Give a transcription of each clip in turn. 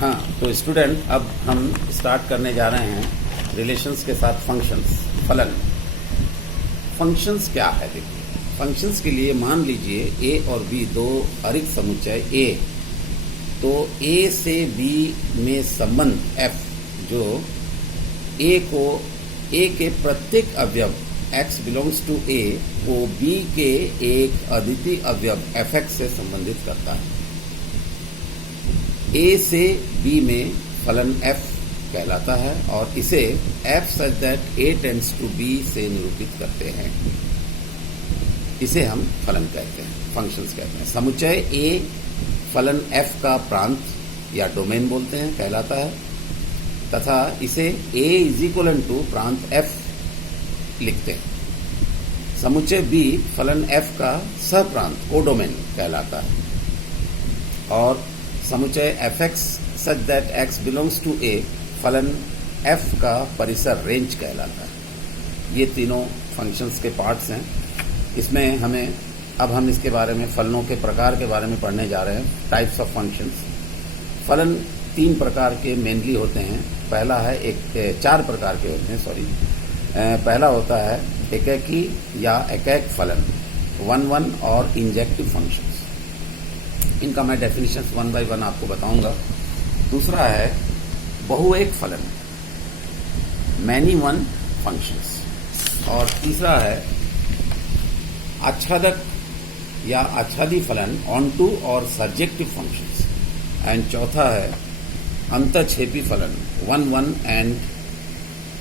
हाँ, तो स्टूडेंट अब हम स्टार्ट करने जा रहे हैं रिलेशंस के साथ फंक्शंस, फलन। फंक्शंस क्या है? देखिए, फंक्शंस के लिए मान लीजिए ए और बी दो अरिक्त समुच्चय ए, तो ए से बी में संबंध एफ जो ए के प्रत्येक अवयव x बिलोंग्स टू ए को b के एक अद्वितीय अवयव fx से संबंधित करता है। a से b में फलन f कहलाता है और इसे f such that a tends to b से निरूपित करते हैं। इसे हम फलन कहते हैं, फंक्शंस कहते हैं। समुच्चय a फलन f का प्रांत या डोमेन बोलते हैं, कहलाता है, तथा इसे a इज इक्वल टू प्रांत f लिखते हैं। समुच्चय b फलन f का सहप्रांत कोडोमेन कहलाता है और समुच्चय fx such that x belongs to a फलन f का परिसर रेंज कहलाता है। ये तीनों फंक्शंस के पार्ट्स हैं। इसमें हम इसके बारे में फलनों के प्रकार के बारे में पढ़ने जा रहे हैं, टाइप्स ऑफ फंक्शंस। फलन तीन प्रकार के मेनली होते हैं। पहला है चार प्रकार के होते हैं, पहला होता है एकैकी या एकैक फलन, वन और इंजेक्टिव फंक्शंस। इनका मैं डेफिनेशंस वन बाय वन आपको बताऊंगा। दूसरा है बहुएक फलन, मैनी वन फंक्शंस। और तीसरा है आच्छादक या आच्छादी फलन, ऑन टू और सर्जेक्टिव फंक्शंस। एंड चौथा है अंतःक्षेपी फलन, one and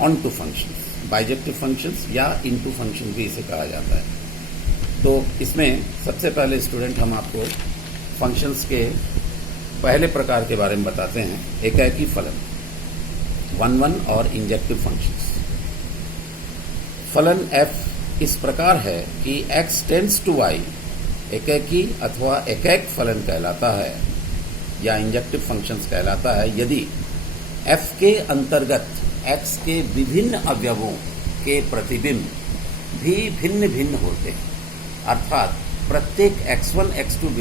onto functions, bijective functions या इनटू फंक्शन भी इसे कहा जाता है। तो इसमें सबसे पहले स्टूडेंट हम आपको फंक्शंस के पहले प्रकार के बारे में बताते हैं, एकैकी फलन, वन और इंजेक्टिव फंक्शंस। फलन f इस प्रकार है कि x टेंड्स टू y एकैकी अथवा एकैक फलन कहलाता है या इंजेक्टिव फंक्शंस कहलाता है यदि f के अंतर्गत x के विभिन्न अवयवों के प्रतिबिंब भी भिन्न भिन्न होते हैं। अर्थात प्रत्येक x1 x2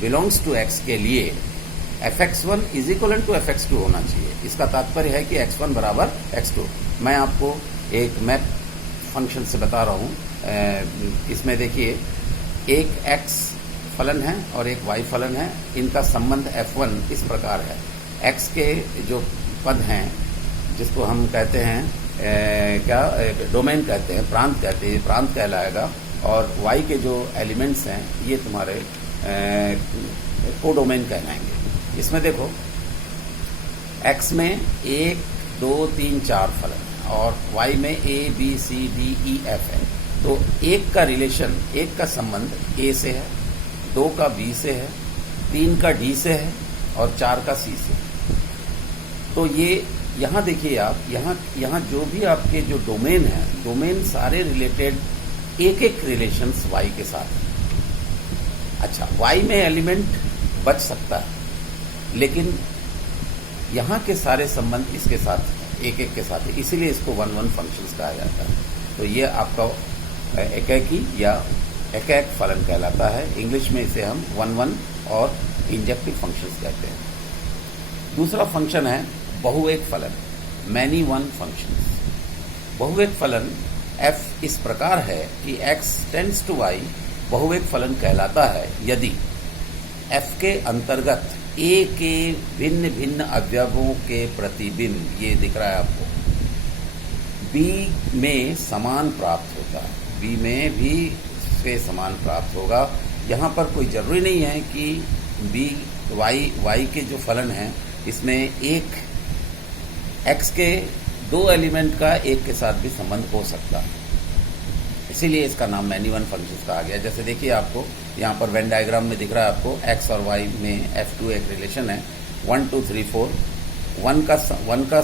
belongs to x के लिए fx1 is equal to fx2 होना चाहिए। इसका तात्पर्य है कि x1 बराबर x2। मैं आपको एक मैप फंक्शन से बता रहा हूँ। इसमें देखिए, एक x फलन है और एक y फलन है। इनका संबंध f1 इस प्रकार है। x के जो पद हैं, जिसको हम कहते हैं डोमेन कहते हैं, प्रांत कहते हैं, प्रांत कहलाएगा। और y के जो एलिमेंट्स हैं ये तुम्हारे कोडोमेन कहलाएंगे। इसमें देखो, x में 1 2 3 4 फलन और y में a b c d e f है। तो एक का रिलेशन, एक का संबंध a से है, 2 का b से है, 3 का d से है और 4 का c से है। तो ये यहाँ देखिए आप, यहाँ जो भी आपके जो डोमेन है, डोमेन सारे रिलेटेड एक रिलेशंस y के साथ है। अच्छा, y में एलिमेंट बच सकता है, लेकिन यहाँ के सारे संबंध इसके साथ एक के साथ है, इसीलिए इसको वन फंक्शंस कहा जाता है। तो ये आपका एकैकी या एकैक फलन कहलाता है। इंग्लिश में इसे हम वन और इंजेक्टिव फंक्शंस कहते हैं। दूसरा फंक्शन है बहुएक फलन, मैनी वन फंक्शंस। बहुएक फलन f इस प्रकार है कि x टेंड्स टू y बहुएक फलन कहलाता है यदि f के अंतर्गत a के भिन्न भिन्न अवयवों के प्रतिबिंब, ये दिख रहा है आपको, b में समान प्राप्त होता है, b में भी से समान प्राप्त होगा। यहाँ पर कोई जरूरी नहीं है कि y के जो फलन है इसमें एक x के दो एलिमेंट का एक के साथ भी संबंध हो सकता है, इसीलिए इसका नाम मैनी वन फंक्शंस कहा गया। जैसे देखिए, आपको यहाँ पर वेन डायग्राम में दिख रहा है आपको x और y में f2 एक रिलेशन है, 1 2 3 4। वन का